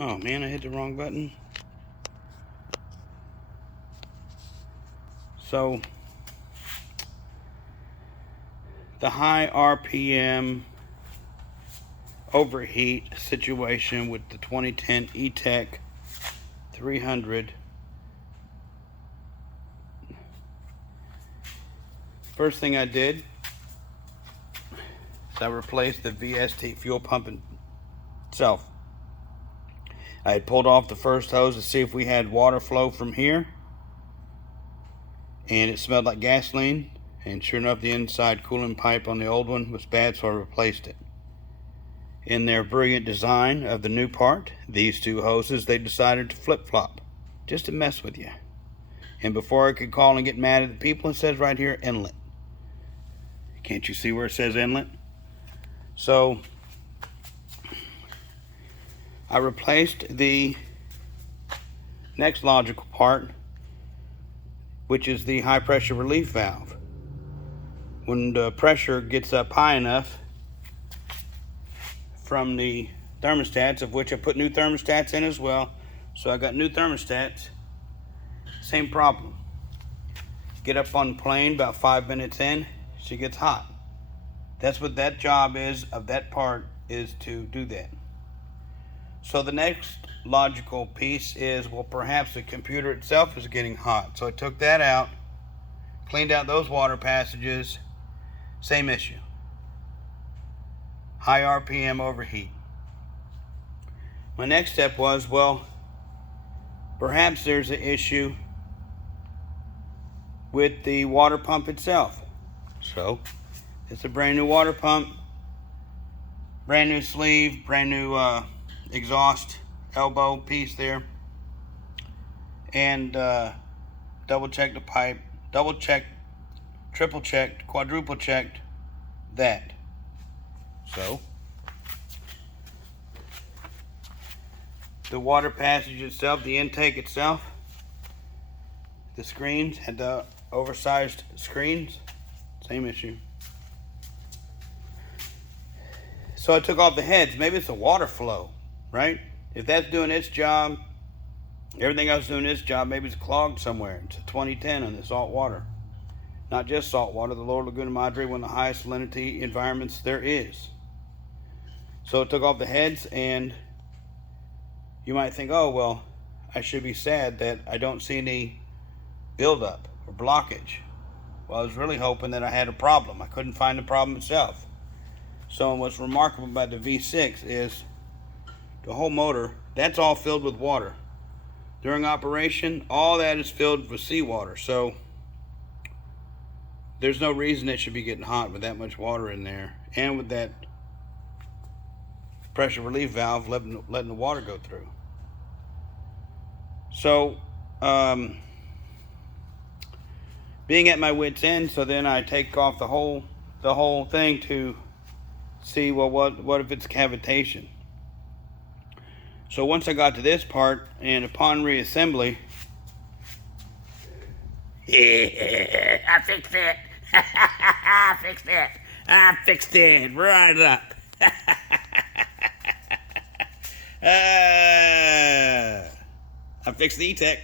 Oh man, I hit the wrong button. So, the high RPM overheat situation with the 2010 E-Tech 300. First thing I did is I replaced the VST fuel pump itself. I had pulled off the first hose to see if we had water flow from here, and it smelled like gasoline, and sure enough the inside cooling pipe on the old one was bad, so I replaced it. In their brilliant design of the new part, these two hoses, they decided to flip-flop just to mess with you. And before I could call and get mad at the people, it says right here inlet. Can't you see where it says inlet? So I replaced the next logical part, which is the high pressure relief valve. When the pressure gets up high enough from the thermostats, of which I put new thermostats in as well, so I got new thermostats, same problem. Get up on the plane about 5 minutes in, she gets hot. That's what that job is of that part, is to do that. So the next logical piece is, well, perhaps the computer itself is getting hot. So I took that out, cleaned out those water passages, same issue. High RPM overheat. My next step was, well, perhaps there's an issue with the water pump itself. So it's a brand new water pump, brand new sleeve, brand new exhaust elbow piece there, and double checked the pipe, double checked, triple checked, quadruple checked that. So the water passage itself, the intake itself, the screens had the oversized screens, same issue. So I took off the heads. Maybe it's the water flow, right? If that's doing its job, everything else is doing its job, maybe it's clogged somewhere. It's a 2010 on the salt water. Not just salt water, the Lower Laguna Madre, one of the highest salinity environments there is. So it took off the heads, and you might think, oh, well, I should be sad that I don't see any buildup or blockage. Well, I was really hoping that I had a problem. I couldn't find the problem itself. So what's remarkable about the V6 is the whole motor, that's all filled with water. During operation, all that is filled with seawater. So there's no reason it should be getting hot with that much water in there, and with that pressure relief valve letting the water go through. So being at my wit's end, so then I take off the whole thing to see, well, what if it's cavitation? So once I got to this part, and upon reassembly, I fixed it. I fixed it right up. I fixed the E-Tech.